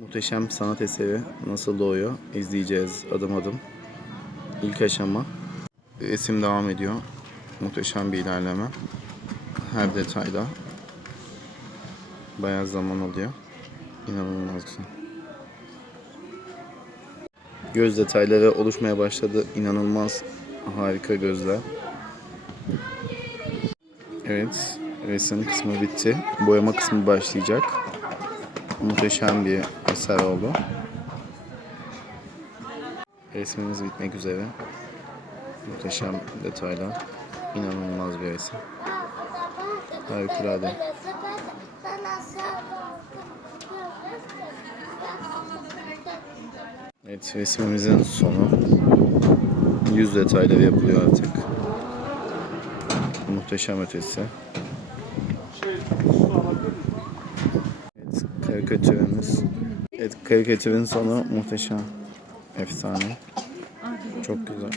Muhteşem sanat eseri nasıl doğuyor izleyeceğiz adım adım. İlk aşama resim devam ediyor. Muhteşem bir ilerleme. Her detayda. Bayağı zaman alıyor. İnanılmaz güzel. Göz detayları oluşmaya başladı. İnanılmaz harika gözler. Evet, resim kısmı bitti. Boyama kısmı başlayacak. Muhteşem bir eser oldu. Resmimiz bitmek üzere. Muhteşem detaylar. İnanılmaz bir resim. Harikulade. Evet, resmimizin sonu. Yüz detayları yapılıyor artık. Muhteşem ötesi. Karikatürümüz. Evet, karikatürün sonu muhteşem. Efsane. Çok güzel.